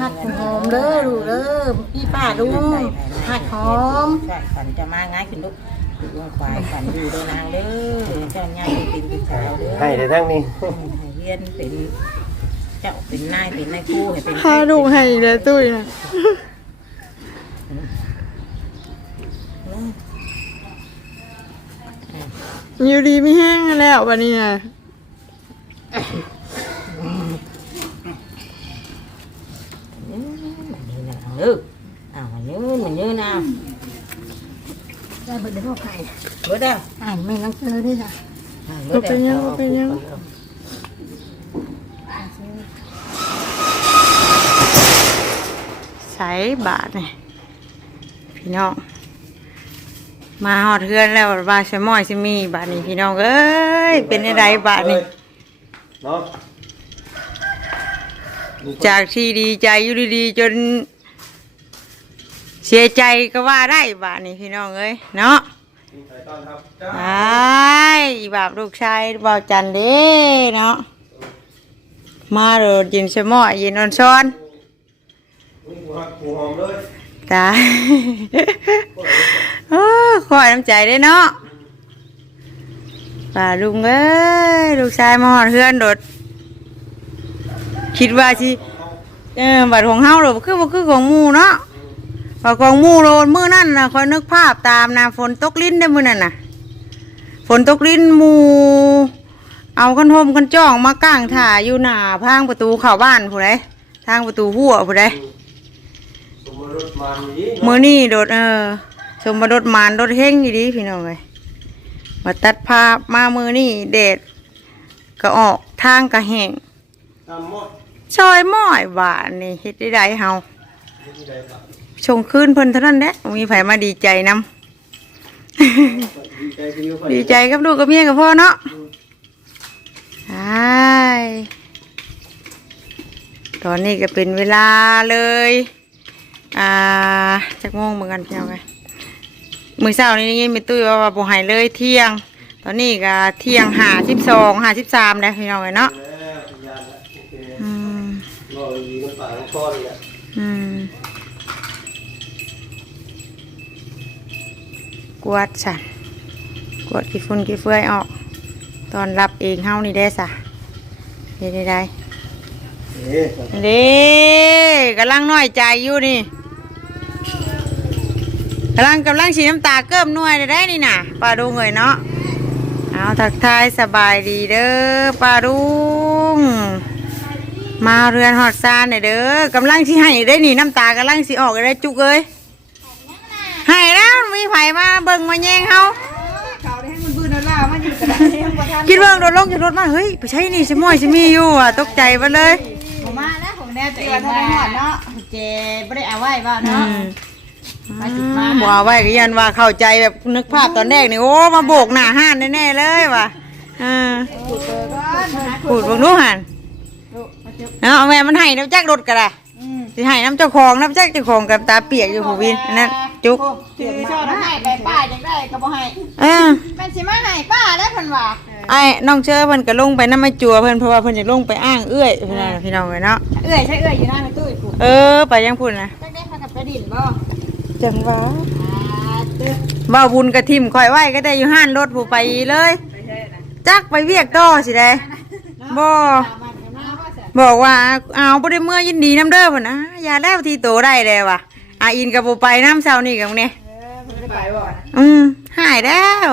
หัดหอมเด้อลูกเด้อพี่ป้าดูหัดหอมใช่ฝันจะมาง่ายขึ้นลูกลูกลงควายฝันอยู่เด้อนางเด้อเจ้าใหญ่เป็นเป็นสาวเด้อให้แต่ทั้งนี้ให้เรียนเป็นเจ้าเป็นนายเป็นนายครูให้เป็นพาลูกให้เลยตุ้ยนะอืมอยู่ดีไม่แห้งแล้ววันนี้นะ อืมมันนี่นะเอาเด้อเอามันยืนมันยืนเอา ได้ เบิดเด้อพ่อไข่เบิดเด้ออ่านไม่ต้องเจอด้วยจ้ะเอาก็เบิดเป็นเด้ยัองก็เป็นยังใส่บาทนี่พี่น้องมาหอดเทือนแล้วบาชะมอยสิมีบาทนี้พี่น้องเอ้ยเป็นอะไรบาทนี้เนาะจากที่ดีใจอยู่ดีๆจน เสียใจก็ว่าได้บาทนี้พี่น้องเอ้ยเนาะใส่ต้อนครับจ้าไอ้บาปลูกชายบ่าวจันเด้เนาะมาโดดยินสมอยินออนซ้อนนี่กูหักกูหอมเลยตายโอ้ขอน้ำใจได้เนาะป่าลุงเอ้ยลูกชายมาหอดเฮือนโดด คิดว่าสิเออบัดของเฮาโดดบ่คือบ่คือของหมู่เนาะ บัดของหมู่โดนมื้อนั่นน่ะคอยนึกภาพตามนะฝนตกลิ้นได้อมื้อนั่นน่ะฝนตกลิ้นหมู่เอากันโฮมกันจ้องมาก้างถ่าอยู่หน้าทางประตูเข้าบ้านผู้ใดทางประตูหัวผู้ใดสมรสมันนี้มือนี่โดดเออสมบรดมานรถเฮงอยู่ดีพี่น้องเลยมาตัดภาพมามือนี่เด็ดก็ออกทางกระแหงตามหมดซอยม้อยบานนี่เฮ็ดได้ไดเฮาที่ใดบ้าง ชงคืนเพิ่นเท่านั้นแหละบ่มีไผมาดีใจนำดีใจที่อยู่ไปดีใจกับลูกกับเมียกับพ่อเนาะใช่ตอนนี้ก็เป็นเวลาเลย อ่าจักโมงเหมือนกันพี่น้องไงมือเช้านี้ยินไปตุ้ยว่าว่าบ่ใหายเลยเที่ยง ตอนนี้ก็เที่ยงหาสิบสองหาสิบสามแล้วพี่น้องไงเนาะแล้วสัญญาณแล้วโอเค อืม รอดีมันป่าของพ่อเลยอะ อืม กวาดสันกวาดกี่ฝุ่นกี่เฟือยออก ตอนรับเองเฮานี่ได้สะได้ได้ได้เอ๊ะเด้กำลังน้อยใจอยู่นี่กำลังกำลังสีน้ำตาเกิมหน่วยได้ได้นี่น่ะป้าดุงเอยเนาะเอาทักทายสบายดีเด้อป้าดุงมาเรือนหอดซานเนี่ยเด้อกำลังสิให้ได้นี่น้ำตากำลังสิออกได้จุกเอ้ย ให้แล้วมีไผมาเบิ่งมาแย่งเฮาเขาได้ให้มันบืนแล้วล่ะมันอยู่กระดาษยังบ่ทันคิดว่าโดนลงจากรถมาเฮ้ยไปใช่นี่สมอยสมีอยู่อะตกใจไปเลยผมมานะผมแน่ตัวเองว่าเนาะเจบ่ได้เอาไว้บ่อืเนาะมมาจุดมาบัวไว้ก็ยันว่าเข้าใจแบบนึกภาพตอนแรกนี่โอ้มาโบกหน้าห้านแน่ๆเลยว่ะอ่าพูดเจอก่อนนะพูดเบางนู้หันลูกมาจุดเนาะเอาแม่มันให้น้ำจักรถก็ได้อืม สิให้น้ำเจ้าของน้ำจักเจ้าของกับตาเปียกอยู่ผู้วินอันนั้นจุกคือชอบให้ไปป้าจังได้ก็บ่ให้เอ่าแม่นสิมาให้ป้าแล้วเพิ่นว่าไอ้น้องเชอเพิ่นก็ลงไปน้ำไม่จัวเพิ่นเพราะว่าเพิ่นจะลงไปอ้างเอื้อยพี่น้องพี่น้องเลยเนาะเอื้อยใช่เอื้อยอยู่หน้าในตู้อีกผู้เออ ไปยังพุ่นนะจังได้พากับกระดิ่นบ่จังหวะอ่าตึ๊บ่าวบุญกระทิมคอยไว้ก็ได้อยู่ห้านรถผู้ไปเลยไปเฮ็ดนะจักไปเวียกต่อสิได้บ่ เอามันกันมาว่าซะ บอกว่าเอาบ่ได้เมื่อยินดีน้ำเด้อพุ่นนะอย่าแล้วที่โตได้แล้วว่ะอาอินกับบ่ไปน้ำเช้านี่กับเนี่ยเออเพิ่นได้ไปบ่นะอืมหายแล้ว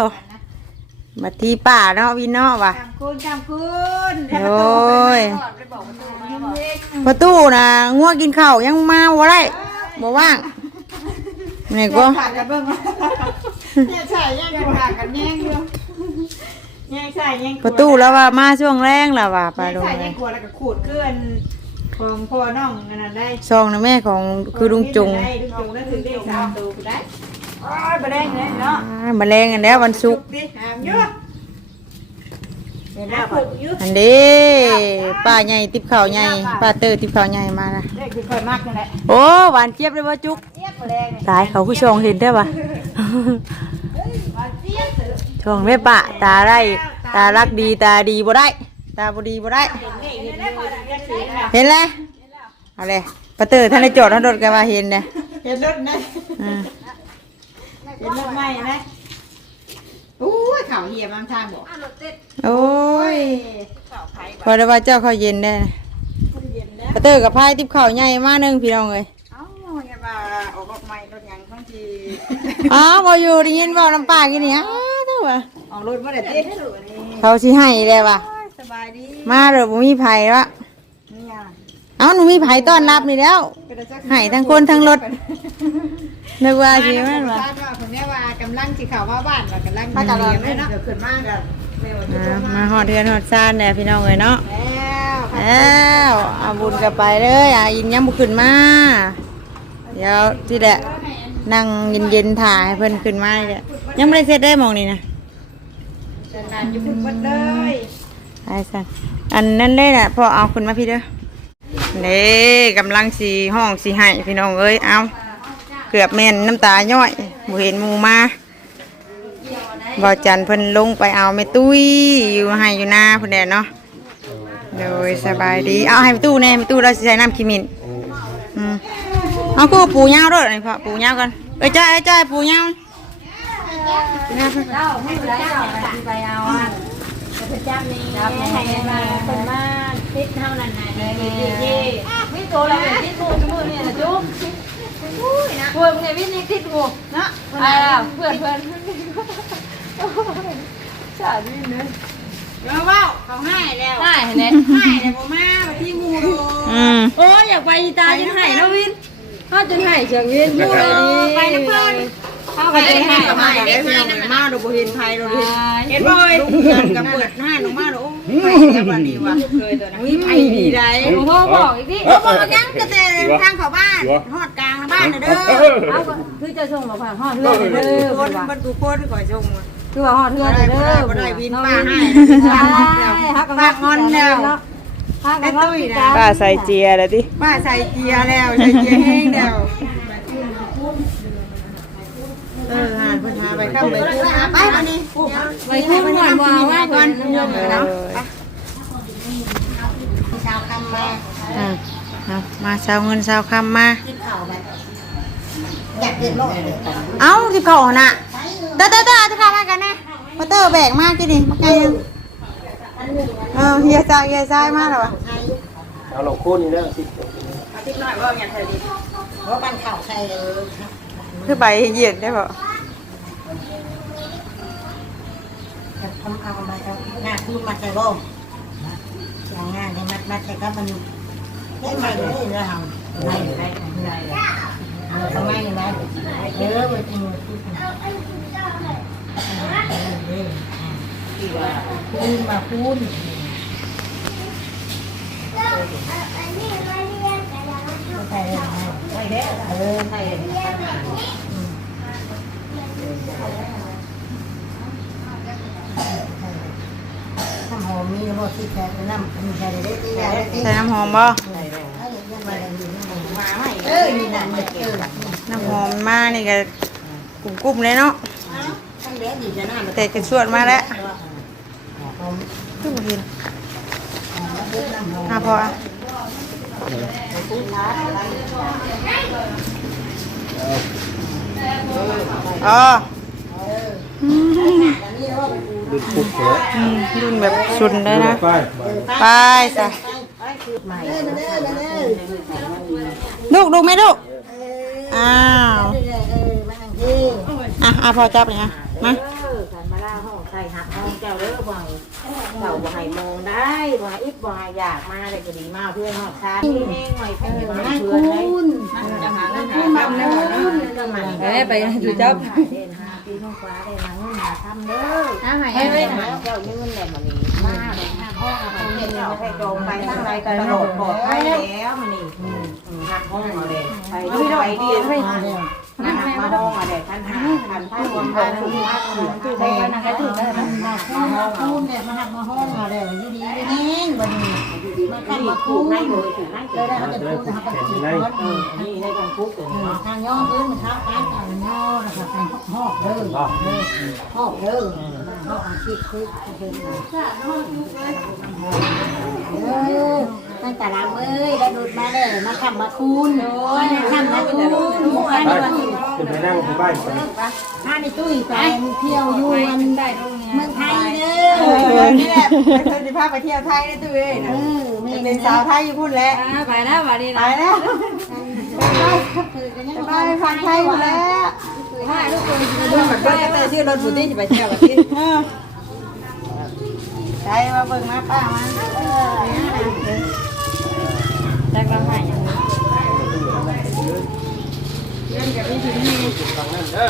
บัดทีป่าเนาะพี่เนาะว่ะตามคุณตามคุณโอ้ย ไปบอกประตูมาบอกประตูน่ะงัวกินข้าวยังมาบ่ได้บ่ว่างนี่ก็ ผ่านกันเบิ่งเนี่ยใช่ยังผ่านกันแย่งอยู่แย่งใช่แย่งประตูแล้วว่ามาช่วงแรงแล้วว่ะปลาแย่งดงใช่เลแย่ยงกลัวแล้วก็ขูดเกลื่อนของพ่อน้องอันนั้นได้ซองนะแม่ของคือลุงจุงได้ลุงจุงนั่นถึงได้สามตัวได้อ๋อบ่ได้เลยเนาะอ่ามาแรงกันแล้ววันศุกร์ดิหามเยอะเวลาผูกอยู่อันนี้ป้าใหญ่ติบข้าวใหญ่ป้าเตอร์ติบข้าวใหญ่มาละได้คือค่อยมากนั่นแหละโอ้หวานเจี๊ยบเลยว่าจุกเจี๊ยบบ่แรงนี่ตายเขาผู้ชงเห็นได้ปะว่าเจี๊ยบเถอะช่วงแม่ปะ ตาได้ตารักดีตาดีบ่ได้ ตาบ่ดีบ่ได้นี่เห็นได้พอได้ได้เห็นแล้วเอาเลยประเตอร์ท่านได้จอดท่านรถก็ว่าเห็นเด้เห็นรถนะอ่าเห็นรถใหม่นะอู้ยเขาเหี่ยมทางบอกโอ้ยเขาไผ่พอได้ว่าเจ้าเข้าวเย็นได้นะเย็นแล้วประเตอร์กับพายติบข้าวใหญ่มาหนึงพี่น้องเอ้ยเอ้าอย่ามาออกรถใหม่รถยังบางที อ๋อบ่อยู่ได้ยินเว้าน้ำปากกินนี่อ้าวเด้อ ว่ะออกรถมาได้ติดนี่เขาสิให้แล้วว่ะสบายดีมาเด้อบ่มีไผละนี่อะเอ้าหนูมีไผต้อนรับนี่แล้วให้ทั้งคนทั้งรถนึกว่าสิมาแม่นว่าว่ะคุณแม่ว่ากำลังสิเข้าว่าบ้านว่ากำลังมากันเลยเนาะเดี๋ยวขึ้นมากันเร็วจะอ่ามามาฮอดเทือนฮอดซ่านแน่พี่น้องเอ้ยเนาะแล้วแล้วเอาบุญกันไปเลยอะยินยังบุขึ้นมา เดี๋ยวที่แหละนั่งเย็นๆถ่ายให้เพิ่นขึ้นมาเลยแหละยังไม่ได้เสร็จได้หมองนี่นะ จัดการอยู่พุ่นหมดเลยไอ้สันอันนั้นได้น่ะพอเอาขึ้นมาพี่เด้อเด้กำลังสีห้องสีให้พี่น้องเอ้ยเอาเกือบแม่นน้ำตาย่อยบ่เห็นหมูมาบ่จันเพิ่นลงไปเอาแม่ตุ้ยอยู่ให้อยู่หน้าพิ่นแน่เนาะโดยสบายดีเอาให้แม่ตู้แน่แม่ตู้เราใส่น้ำขีมินอืมเอากูปูยาด้วยนี่พ่อปูยากันเอ้ยจ้ายเอ้ยจ้ายปูยา เจ้าไม่เป็นไรเจ้าไปไปเอาอะจะจับนี่ให้มาคนมาติดเท่านั้นนะนี่นี่วิโตเราเป็นติดกูมือเนี่ยนะจุ๊บเพื่อนเนี่ยวินี่ติดกูนะเพื่อนเพื่อนชาดีเนยแล้วว้าวเขาให้แล้วได้เนไหมให้แล้วบ่มมาไปที่หมูโดอืมโอ้ยอยากไปตาจนไห้นะวินเขาจนไห้เฉียงวินพูดเลยไปนะเพื่อน ข้าไปไปได้ได้ให้กับมามาได้ได้ไห้ให้นะมาเราบ่เห็นไผเราเห็นเห็นบ่เอ้ยลูกเงินกับเปิดให้ลงมาโอ้ยแล้วบัดนี้ว่ะเคยตัวนั้นมีไผดีได้หลวงพ่อบอกอีกทีบ่บ่ยังกระเตทางเขาบ้านฮอดกลางบ้านเด้อเอาคือจะส่งมาผ่านห่อเทือนเด้อคนบัดกูโคตรก่อยชงคือว่าห่อเทือนเด้อบ่ได้วินป้าให้ใช่ฮักกับฮักงอนแล้วป้าใส่เจียแล้วติป้าใส่เจียแล้วใส่เจียแห้งแล้ว เออหาเพิ่นหาไปข้าไปกูหาไปบัดนี้ไปคุ้มก่อนว่าว่าก่อนน้ำมันเนาะชาวคำมาอ่าเอามาเช้าเงินเช้าคำมาที่เข่าแบบอยากเดินโลกเลยเอ้าสิเขาน่ะเด้เด้เด้อจะเข้ามากันนะมาเตอร์แบกมากที่นี่มาไกลยังเออเฮียจ่ายเฮียจ่ายมากเหรอวะเอาลงคู่นี่นะสิเพราะบ้านเข่าใครเออ คือใบเหยียดได้ป่ะจะทำเอามาเอาหน้าพูดมาใส่ร่มเสียงงานในมัดมัดใส่ก็มันได้ไหมได้เลยเหรอได้ได้ได้ทำไมได้เออมันจริงพูดพูดมาพูดใส่ ใส่ได้เออใส่ทำหอมมีหมดที่แท้น้ำมีใครได้ตียาได้ตีใส่น้ำหอมบ่มาใหม่เออมีน้ำเออน้ำหอมมานี่ก็กลุ่มๆเลยเนาะเด็กดีจะน้ำแต่กระชวดมาแล้วคือบ่เห็นอะพออะ อ๋ออืมดึงปุ๊บเหรออืมรุ่นแบบสุดเลยนะไปไปจ้ะลูกดูไหมลูก อ้าวอะอะพอจับเลยนะมาเออการมาล่าห้องใส่หักห้องเจ้าเด้อบ่อย เจ้าบ่ให้มองได้บ่ให้อิบบ่ให้อยากมาได้ก็ดีมากเพื่อนหอดชาแห้งหน่อยเพื่อนให้คุณจะหาเงินหาทำแล้วนะก็มันเอ้ไปอยู่จับเด่นหาปีท้องฟ้าได้หาเงินหาทำเด้อน้าใหม่ให้ไว้หาเจ้ายืนแหละมันนี่มาเลยห้าห้องเอาไปเจ้าไปโจมไปทางไรก็ตลอดปลอดภัยแล้วมันนี่หักห้องเอาเลยไปดูไปดี ไปนะมาห้องเอาเลยพันห้าพันห้าพันห้าพันห้าพันไปนะก็ถือได้ไหมมาห้องคูนเนี่ยมาหักมาห้องเอาเลยดีดีไปแห้งวันนี้มาขันมาคูนให้เลยถูกให้เลยได้เขาจะคูนเขาจะคูนเออนี่ให้ทางคุกเลยทางย่อพื้นมันทับการต่างย่อนะครับเป็นหอกเด้อหอกเด้อหอกอาชีพคุกเป็นเออไปมันตารางเอ้ยได้ดูดมาได้มาทำมาคูณโอ้ยทำมาคูณอันไปนี้ว่าขึ้นไปนั่งที่บ้านก่อนถ้าในตุ้ยไปเที่ยวอยู่มันเมืองไทยเด้อนี่แหละเพิ่นสิพาไปเที่ยวไทยได้ตู้เอ้ยเอนะอไม่เป็นสาวไทยอยู่พุ่นแหละไปแล้ววันนี้ไปแล้วไปไปฟังไทยพุ่แล้วห้าลูกคนเบิ่งเบิ่งแต่ชื่อรถบุตรสิไปเที่ยวกันที่ใช่มาเบิ่งมาป้ามาแจ็คเราหาย ยังฝั่งนั้นเด้อ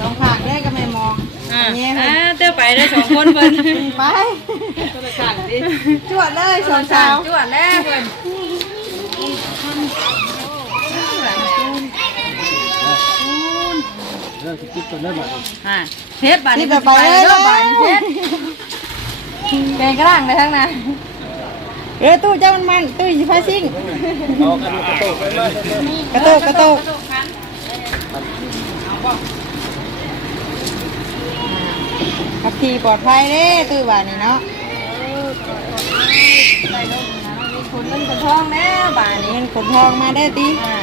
ลองผักได้ก็ไม่มองอ่าเต้าไปได้สองคนเพิ่นไปจวดเลยสองสาวจวดแล้วเพิ่นเรื่องสิคิดตัวเด้อบ่อ่าเพชรบาดนี้ไปเด้อบาดนี้เพชรเป็นกระด้างไปทั้งนั้น เอ้ตู้เจ้ามันมันตู้สิพาซิ่งเอากันกระโตกไปเลยกระโตกกระโตกขับขี่ปลอดภัยเด้ตู้บ้านนี่เนาะคนเงินคนทองแล้วบาดนี้เงินขนทองมาได้ตีอ่า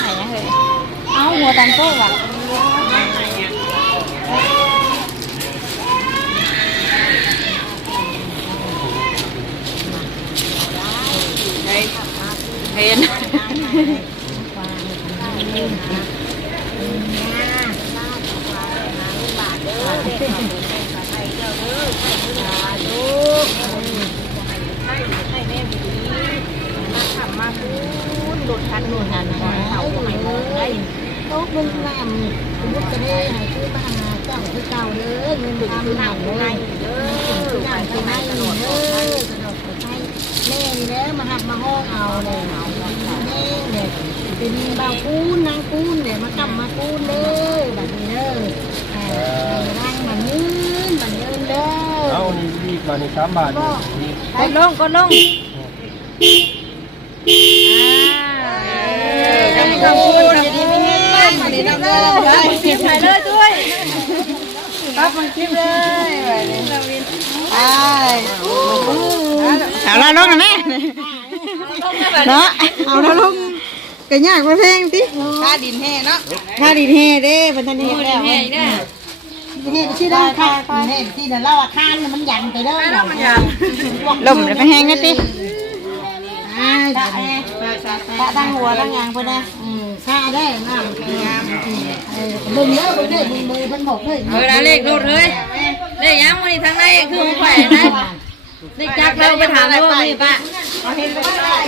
หายยังเลยเอาหัวตันโต้ว่ะ เห็นโต๊ะมึงแม่สมมติจะได้ให้ซื้อมาหาเจ้าคือเก่าเด้อเงินทำหนังเลยเด้อหนังคือให้ตลอดเด้อ แม่นี่แล้วมาหักมาห้องเอาเลยเอาแม่เนี่ยเป็นบางคูนนางคูนเนี่ยมากำมาคูนเลยแบบนี้เด้ออ่างมันยืนมันยืนเด้อเอานี่ดีกว่านี่3บาทนี่กดลงกดลงอ่าขอบคุณขอบคุณดีน้ำเด้อได้เก็บไปเลยด้วยปั๊บมันคลิปเลยไปเลย เอาละลงนะแม่เนาะเอาละลงก็ยากมาเพลงติค่าดินแห่เนาะค่าดินแห่เด้บรรทันโอ้เฮ็ดยแล้วแม่เนี่ยเห็นที่ด้านข้างเห็นที่เดี๋ยวเล่าอาคารมันยันไปเด้อลมแล้วไปแห้งกันติอ่าตะตะตั้งหัวตั้งยางเพิ่นนะอืมข้าได้น้ำงามเออมึงเยอะมึงเด้อมึงมือมันบอกเลยเออแล้วเลขรถเลย เลขยังวันนี้ทางในคือของแขวนนะเลขจักเราไปถามว่ามีป่ะ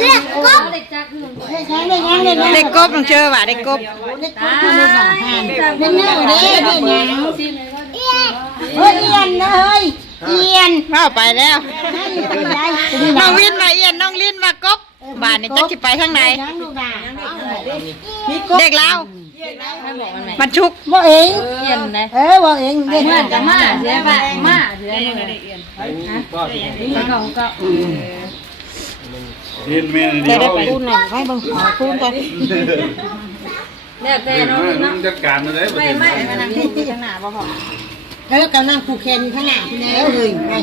เลขก็เลขจักคือของแขวนได้แค่ได้ยังได้ยังเด็กกบต้องเจอว่ะเด็กกบเล็กก็คือมันหานเล่นเนื้อเด้อเด้อเนี่ยเฮ้ยเอียนนะเฮ้ยเอียนเข้าไปแล้วให้เป็นไรน้องวินมาเอียนน้องลินมากบบ้านนี่จักสิไปทางไหนยังลูกด่าเด็กลาวให้บอก มันไหมมันชุกบ่เองเอียนเลยเออบ่เองเด็กมาจะมาเสียป่ะมาเสียเลยไอ้นี่ก็สิมันก็ก็เห็นแม่นี่แต่เดียวได้ไปคูณหน่อยให้เบิ่งขอคูณก่อนแล้วแต่เนาะมัเนาะนจัดการมาได้ไม่ไม่มานั่งที่ข้างหน้าบ่พอเออกำลังผูกแขนข้างหน้าแล้วเฮ้ยไง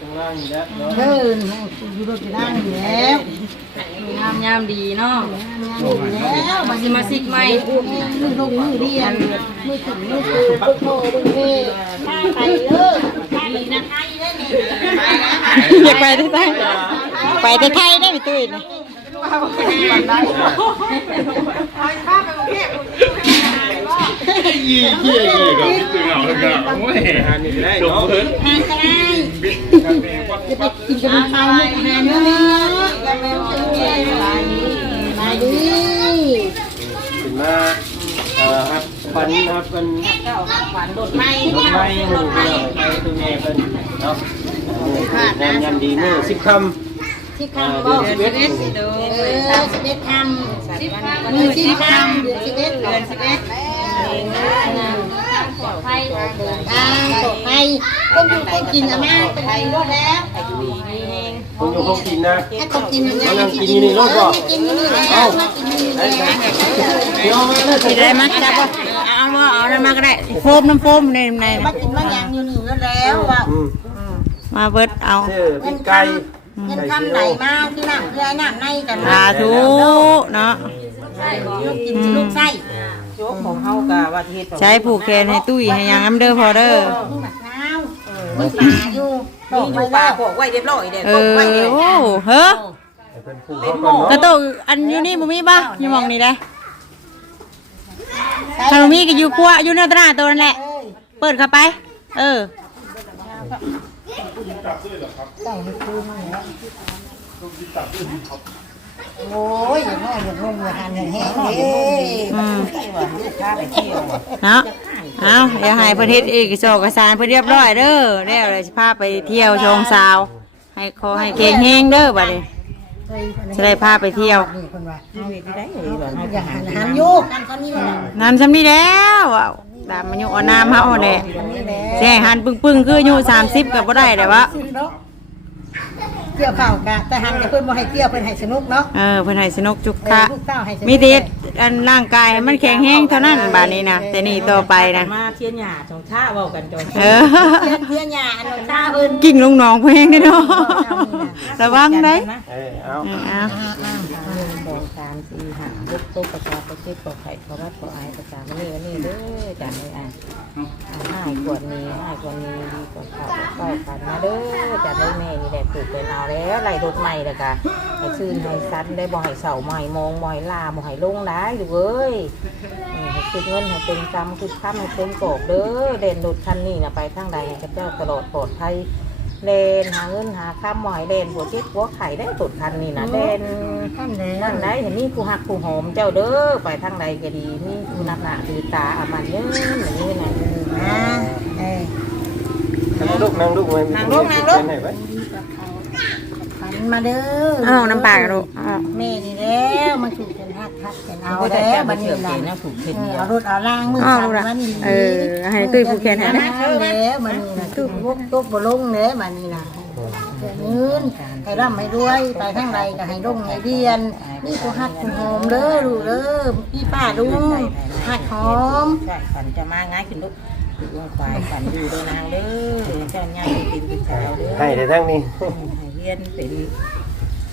ข้างล่างนี่แล้วเนาะเออนั่งอยู่รถอยู่ด้านอยู่แล้ว งามยามดีเนาะแล้วมาสิมาซิกใหม่มือลงมือเรียนมือถึงมือคือปุ๊บโตบึ้งเฮ่ไปเด้อไปนะไปเด้อนี่อยากไปที่ไทยไปที่ไทยได้ไปตุ้ยนี่ยี่เยี่ยยี่กับจึงเอาแล้วก็โอ้ยหานี่ได้จบเนาะเพิ่นทานก็ได้จะไปกินกับข้าวมุกอาหารเนื้อเนื้อจะไปกินเนื้อไปดิ ขึ้นมาเอ่อครับฟัน ครับเป็นรถใหม่รถไม้หมู่เนาะไปตัวแม่เพิ่นเนาะงานยันดีมื้อ10ค่ำที่อ่าคำเดืบออนก11นี่โดเอยอสิบเอ็ดคำมือสิบคำเดือนสิบเอ็ดเดือนสิบเอ็ดปลอดภัยทางต่อไปคนอยู่คนกินอาม่าเป็นไงรอดแล้วคนอยู่คงกินนะถ้าคนกินยังไงกำลังกินอยู่นี่รถบ่กินอยู่นี่แล้วมากินอยู่นี่แล้วเดี๋ยวมาเลยสิได้มั้ยจับบ่เอามา เอานั่นมาก็ได้โฟมน้ำโฟมในในมากินมายังอยู่นี่แล้วว่าอืมมาเบิดเอาชื่อเป็นไก่เงินคำไหลมาที่น้ำคือไอ้น้ำในกันสาธุเนาะลูกกินลูกไส้โจ๊กของเฮากะว่าเฮ็ดใช้ผูกแขนให้ตุ้ยให้หยังน้ำเด้อพอเด้อนี่หมักน้ำมีปลาอยู่ตมีกอไปยู่ปแล้ลาวพวกไว้เรียบร้อยเด้เอตกไว้อเด้โอ้เฮ้อให้เพิ่นผูกเขาก่อนกระเนาะโตกอันอยู่นี่บ่มีป่ะอยู่หมองนี่ได้ ถ้าบ่มีก็อยู่ครัวอยู่ในตลาดตัวนั่นแหละ เปิดเข้าไป เออโอ้ยอย่างน้อยอย่างงงอย่างหันอย่างแห้งเด้อืมลูกค้าไปเที่ยวอะเนาะเอาเดี๋ยวให้เประเทศเอกสารเอกสารเพื่อเรียบร้อยเด้อแล้วเลยสิพาไปเที่ยวชงสาว ให้ขอให้เก่งเฮงเด้อบัดนี้ จะได้พาไปเที่ยว นี่คนว่าชีวิตได้เลยว่าเฮาอย่าจะหัหันนหัหันนโยกกันคนนี้แหละงานซำนี้แล้วว้าวตามมายุเอาน้ำเฮาแหละคนนี้แหละแจ้หันปึ้งๆคืออายุ30ก็บ่ได้แต่ว่า เกี่ยวข้าวกะแต่หันกับเพิ่นบ่ให้เกี่ยวเพิ่นให้สนุกเนาะเออเพิ่นให้สนุกจุกเออค่ะลูกเต้าให้สนุกมีแต่อันร่างกายให้มันแข็งแรงเท่านั้นบัดนี้นะแต่นี่ต่อไปนะมาเทียนหญ้าชงชาเว้ากันจอยเออเทียนเทียนหญ้าอันนั้นตาเพิ่นกิ่งลงหนองเพลงเด้อเนาะระวังเด้ เออเอา เออ เอาสองสามสี่ห้าหกตุ๊กประชาประเทศปอไข่ขอวัดขออายประจามานี่อันนี้เด้อจานเลยอะห้าขวดนี้ห้าขวดนี้ดีกว่าข้าวก็ขันมาเด้อจานเลยแม่นี่แหละปลูกไปเอาแล้วไล่รถใหม่แล้วก็ให้ชื่นให้ซันได้บ่ให้เสาใหม่มองบ่ให้ลาบ่ให้ลงได้อยู่เอ้ยให้คืนเงินให้เต็มกำคือค้ำให้เต็มกบเด้อเด่นดุดคันนี้นะไปทางใดให้เจ้าตลอดปลอดภัย เล่นหาเงินหาค้ำหมอยเล่นหัวจิตหัวไข่ได้ดุดคันนี้นะเด่นนั่นแหละนั่นได้เห็นนี่ผู้หักผู้หอมเจ้าเด้อไปทางใดก็ดีนี่ผู้นักหนาคือตาอามันเยอะอย่างนี้นะอ่าเออนั่งลูกนั่งลูกไว้นั่งลูกนั่งลูกเพิ่นให้ไว้ขันมาเด้อเอาน้ำปลากันลูกเอาแม่นี่แล้วมันถูกกั นฮักฮักกันเอาเอาแล้แล้วบับัดนนี้เทิงล่ะนะผูกเข็นเออเดียวเอารถเอาล่างมือเอาสั่นลูกละมานี่เออ ให้ตุ้ยผูกแขนให้นะนะแล้วมันนี่นะคือพวกตุ๊บบ่ลงเด้มันนี่นะเดี๋ยวยืนให้ร่ำให้รวยไปทางใดก็ให้ลงให้เรียนนี่กูฮักกูหอมเด้อลูกเด้อพี่ป้าลุงฮักหอมใช่ฝันจะมาง่ายขึ้นลูกคือวงควายฝันอยู่ด้วยนางเด้อเจ้าใหญ่เป็นเป็นสาวเด้อให้แต่ทั้งนี้ ให้เรียนเป็น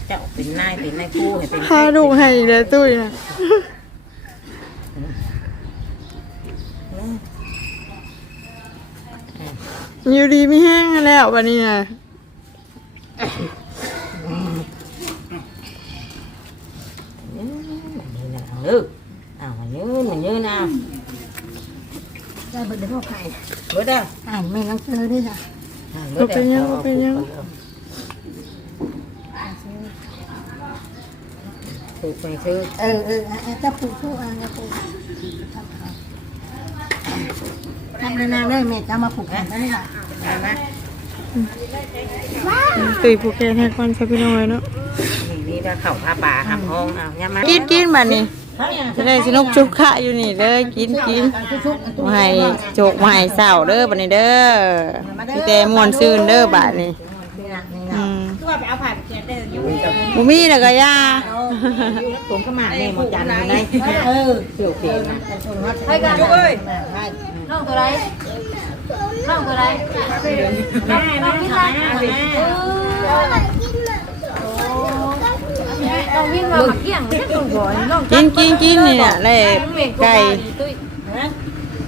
เจ้าเป็นนายเป็นนายครูให้เป็นพาลูกให้เลยตุ้ยนะอยู่ดีไม่แห้งแล้ววันนี้นะนี่นะเอาลูกเอามายืนมายืนเอาได้เบิดได้พ่อไข่เบิดเด้ออ่านแม่หนังสือด้วยจ้ะอ่าลูกเป็นยังลูกเป็นยัง ถูกไปซื้อเออเออจะปลูกทุกอันจะปลูกทำนานๆเลยแม่จะมาปลูกกันได้ล่ะมามาตุ้ยผูกแขนให้ก่อนสักพี่น้อยเนาะนี่นี่ถ้าเข่าผ้าป่าห้ามห้องเอาย่ามากินกินบัดนี้จะได้สนุกจุกขะอยู่นี่เด้อกินกินมาให้โจกมาให้เศร้าเด้อบัดนี้เด้อพี่แต่มวนซื่นเด้อบาดนี้อืมคือว่าไปเอาผ่านเขียนได้อยู่ บ่มีแล้วก็ย่าผมก็มาเนี่ยมาจันอยู่ในเออเกี่ยวเกี่ยวนะให้กันจุ๊บเอ้ยน้องตัวไรน้องตัวไรน้องน้องวินมาน้องวินมาเกี้ยงไม่ใช่คนบ่อยน้องกินกินกินนี่น่ะเลยไก่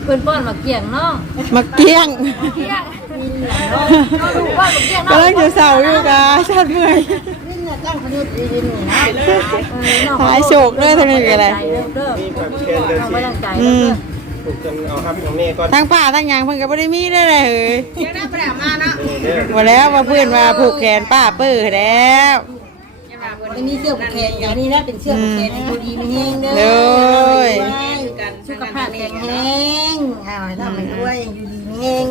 เพื่อนป้อนหมักเกี้ยงน้องมาเกี้ยงเกี้ยงน้องดูว่าหมักเกี้ยงน้องกำลังจะเศร้าอยู่กะชัดเมื่อย นี่เนี่ยตั้งพยุทธ์ดีๆนี่นะหายโศกเด้อทางนี้ก็ได้มีผักเชียนเดินน้องสิไม่ตั้งใจอืมปลูกจนเอาครับของแม่ก่อนทั้งป้าทั้งหยังเพิ่นก็บ่ได้มีได้เลยเฮ้ยนี่เด้อบ่แล้วว่าเพื่อนว่าผูกแขนป้าเปื้อแล้วอันนี้เสื้อผูกแขนอย่างนี้นะเป็นเสื้อผูกแขนให้ดูดีไม่แห้งเด้อเลยสุขภาพแข็งแรงอ้าวทำให้ด้วยอยู่ดีไม่แห้ง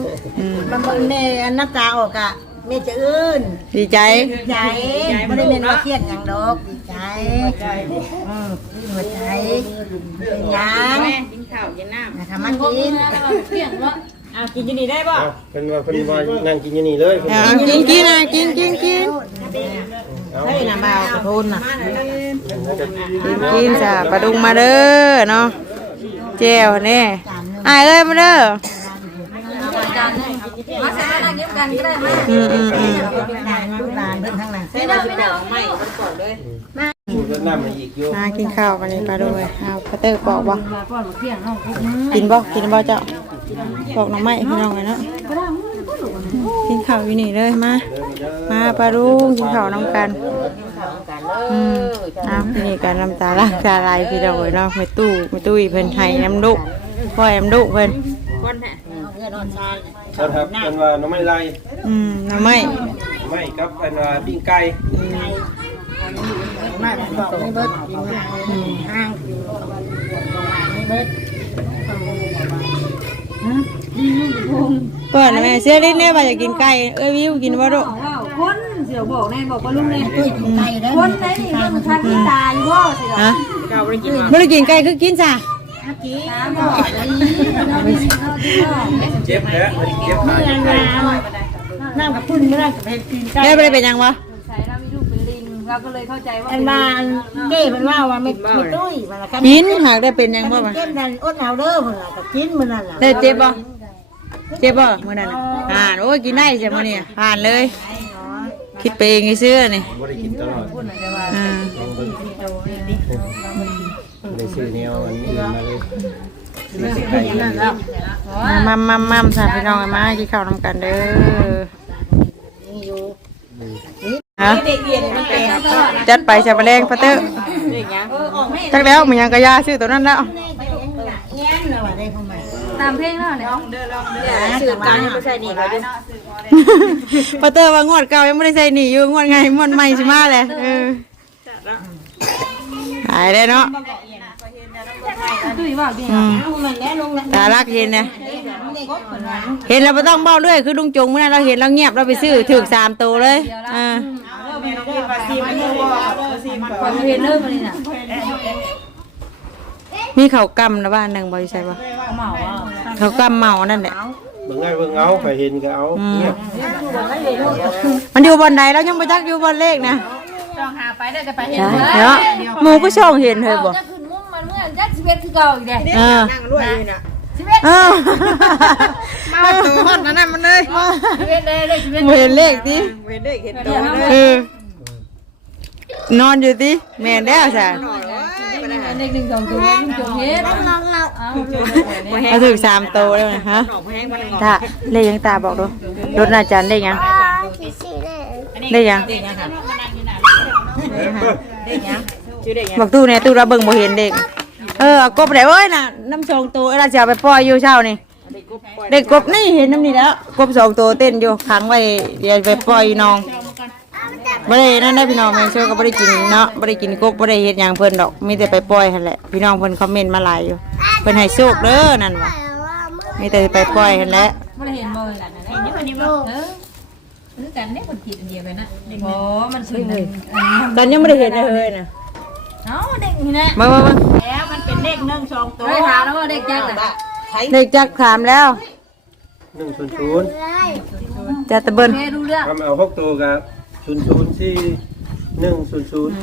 บางคนแม่อันน้ำตาออกอะ แม่จะอื่นดีใจ ดีใจไม่ได้เป็นว่าเครียดอย่างดอกดีใจอืมหัวใจเป็นหยังกินข้าวกินน้ำนะคะมันกินเกี้ยงว่าเอากินอยู่นี่ได้ป่ะเอาเพิ่นว่าเพิ่นว่านั่งกินอยู่นี่เลยเพิ่นอ่ากินกินนะกินกินกินเอาให้น้ำเบากระโทนน่ะกินกินจ้ะปลาดุงมาเด้อเนาะแจ่วแน่อายเอ้ยมาเด้ออาจารย์เนี่ยมาใส่มา นั้นก็ได้มาอืมอืมอืมลูกหลานลูกหลานเพิ่นทั้งนั้นไม่ได้ไม่ได้ไม่พูดแล้วน้ำมาอีกอยู่มากินข้าวกันนี่ปลาด้วยเอาปลาเตอร์ปอกบ่ากินบ่กินบ่เจ้าปอกน่องไม้พี่น้องเลยเนาะกินข้าวอยู่นี่เลยมามาปลาลุงกินข้าวน้ำกันอืมเอาวนี่กันน้ำตาล้างตาลายพี่น้องเลยเนาะไม่ตู้ไม่ตู้อีเพิ่นไห้น้ำดุพ่อยน้ำดุเพิ่นคนฮะเงินนอนซาน รับครับเป็นว่าน้องไม่ไล่อืมหน่อไม้ไม่ครับเป็นว่าปิ้งไก่มาบอกไม่เบิดกินห้างไม่เบิดเปิดนะแม่เสื้อลิ้นเนี่ยว่าอยากกินไก่เอ้ยวิวกินบ่ดุว้าวคนเสียวบอกแน่บอกว่าลุงเนี่ยตุ้ยกินไก่ได้คนไหนนี่เรื่องทันที่ตายบ่สิฮะไม่ได้กินไก่คือกินจ้ะ น้ำบ่เลยเจ็บแล้วเจ็บขาเจ็บไก่นั่งกับพุ่นไม่ได้กับเพชรกินไก่แม่ไม่ได้เป็นหยังวะใช้เรามีลูกเป็นลิงเราก็เลยเข้าใจว่าอันมาเก้มันว่าว่าไม่ไม่ตุ้ยมันละกันกินหากได้เป็นหยังบ่มัวะนเจ็บนั่นอดเอาเด้อมันละก็กินมันนั่นล่ะได้เจ็บบ่เจ็บบ่มื้อนั้นน่ะผ่านโอ้ยกินได้ใช่มื้อนี้ผ่านเลย คิดไปเองซื่อๆนี่บ่ได้กินตลอด อ่า ลองเบิ่งได้ ซื้อแนวอันนี้มาเลยซื้อไก่นั่นแล้วมามัมมัมๆๆสามพี่น้องกันมากินข้าวนํกันเด้อฮะจัดไปชาบะแรงพะเตอร์จักแล้วมันยังกระยาชื่อตัวนั้นแล้วตามเพลงแล้วเนี่ยสื่อการไม่ใช่นี่ก็ได้พะเตอร์ว่างวดเก่ายังไม่ได้ใส่หนีอยู่งวดไงงวดใหม่ใช่ไหมเลยเออหายได้เนาะ ตาลักเห็นนะเห็นเราไม่ต้องเบ้าด้วยคือลุงจงเมื่อนั้นเราเห็นเราเงียบเราไปซื้อถึกสามตัวเลยอ่ามีเขากำนะบ้านหนึ่งบริษัทปะเมาอะเขากำเมานั่นแหละเบิ่งง่ายเบิ่งเอาไปเห็นก็เอาเงียบมันอยู่บนใดแล้วยังไปจักอยู่บนเลขนะจองหาไปได้จะไปเห็นเนาะหมูก็ช่องเห็นเธอบ่จะ มื่อยัดชีวิตคือเก่าอีกเด้เออนั่งรวยอยู่น่ะชีวิตเออมาตัวฮอดนั่นมันเลยชีวิตเลยเลยชีวิตบ่เห็นเลขดิเว้นได้เห็นเดี๋ยวเออนอนอยู่ดิแม่นแล้วจ้ะเด็กหนึ่งสองตัวเองจงเฮ็ดเอาเอาถึงสามตัวแล้วนะฮะตาเลขยังตาบอกดูรถอาจารย์เลขยังเลขยังบอกตู้เนี่ยตู้เราเบิ่งบ่เห็นเด็ก เออเอากบได้เอ้ยน่ะน้ำสองตัวเราจะเอาไปปล่อยอยู่เช้านี่เด็กกบนี่เห็นน้ำนี่แล้วกบสองตัวเต้นอยู่ขังไว้เดี๋ยวไปปล่อยน้องบ่ได้นั่นได้อพี่น้องแม่เชื่อก็บ่ได้กินเนาะบ่ได้กินกบบ่ได้เฮ็ดหยังเพิ่นดอกมีแต่ไปปล่อยหั่นแหละพี่น้องเพิ่นคอมเมนต์มาหลายอยู่เพิ่นให้โชคเด้อนั่นว่ะมีแต่ไปปล่อยหั่นแหละไม่ได้เห็นบ่อยเห็นอยู่วันนี้บ่เออคือกันเนี่ยคนผิดอันเดียวกันนะโอ้มันสุดเลยตอนยังไม่ได้เห็นเลยเฮ้ยน่ะ เอ้าเด็กนี่แหละมามามาแล้วมันเป็นเลขหนึ่งสองตัวได้ถามแล้วว่าเด็กจังน่ะเด็กจักถามแล้วหนึ่งศูนย์ศูนย์จะตะเบิ้นแม่รู้เรื่องทำเอาหกตัวกับศูนย์ศูนย์ที่หนึ่งศูนย์ศูนย์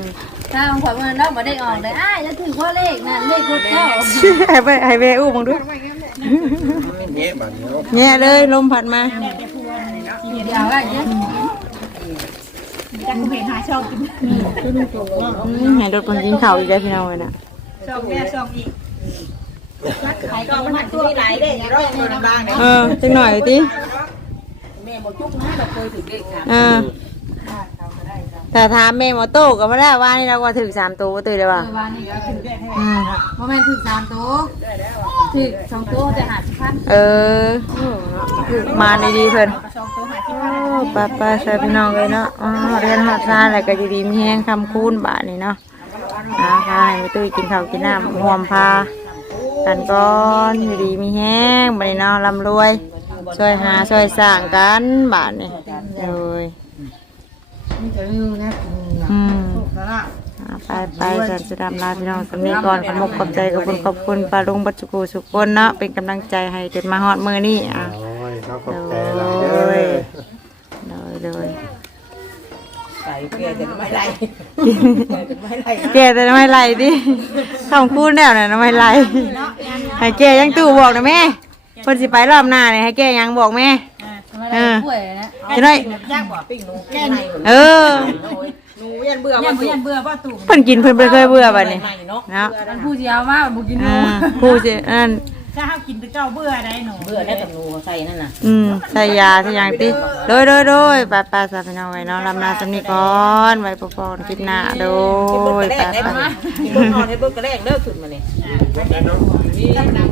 ถ้าของขวัญวันนั้นเราบ่ได้ออกเลยอ้ายแล้วถือว่าเลขนั่นเลขรถเจ้าให้ไปให้ไปอู้มึงดูเงี้ยบาดเดียวเนี่ยเลยลมพัดมาเดี๋ยวว่าอย่าง เงี้ยจังเพหาช่องกินอืมให้รถคนกินข้าวอีกได้วพี่น้องเลยน่ะช่องแม่ช่องอีกขายก็มันตัวหลายเด้อย่ารอดตัวบางๆเออจังหน่อยติแม่บ่จุกนะเราเคยถึงเลขค่ะ เออแต่ถามแม่หมอโต้ก็ไม่ได้ว่านี่เราว่าถึงสามตัวตื่นเลยว่ะเออวันนี้ก็คืออืมโมเมนต์ถึงสามตัวถึงสองตัวจะหาสิพันเออ มาในดีๆเพิ่นโอ้ไปไปใส่พี่น้องเลยเนาะอ๋อเรียนหอดซาอะไรก็จะดีมีแห้งคำคูณบาทนี่เนาะอ่าพาให้ไปตุ้ยกินข้าวกินน้ำหวมพากันก่อนอยู่ดีมีแห้งบัดนี้เนาะร่ำรวยช่วยหาช่วยสร้างกันบาทนี่เลย นี่จะอยู่นะอืมแล้วล่ะอ่าไปไปสันจะดำลาพี่น้องสำนีก่อนขอมกขอบใจกับคุณขอบคุณปลาลุงบัจจุกูสุกคนเนาะเป็นกำลังใจให้จนมาฮอดมือนี่อะ โอ้ยเขาขอบใจหลายเด้อเลยเลยใส่เกลือจะไม่ไหลไม่ไหลแกแต่ทำไมไหลดิคำพูดแล้วน่ะทำไมไหลให้แกยังตู้บอกนะแม่คนสิไปรอบหน้าเนี่ยให้แกยังบอกแม่ทำไม เออป่วยนะจะได้ย่างบ่ปิ้งหนูแก่นี่เออหนูยันเบื่อยัว่างบ่ยันเบื่อบ่ตู่เพิ่นกินเพิ่นบ่เคยเบื่อบัดนี้ใหม่เนาะเนาะมันผู้สิเอามาบ่กินหเอนูอผู้สิอันถ้าเฮากินแต่เจ้าเบื่อได้หนูเบื่อได้กับหนูใส่นั่นน่ะอืมใส่ยาใส่หยังติโดยโดยโดยไปไปสาพี่น้องไว้เนาะลำลาสำนี้ก่อนไว้พอๆคลิปหน้าโดยเบิ่งกระไปแลงได้ไปบ่กินบ่นอนให้เบิ่งกระแลงเด้อขึ้นมานี่แม่น้อง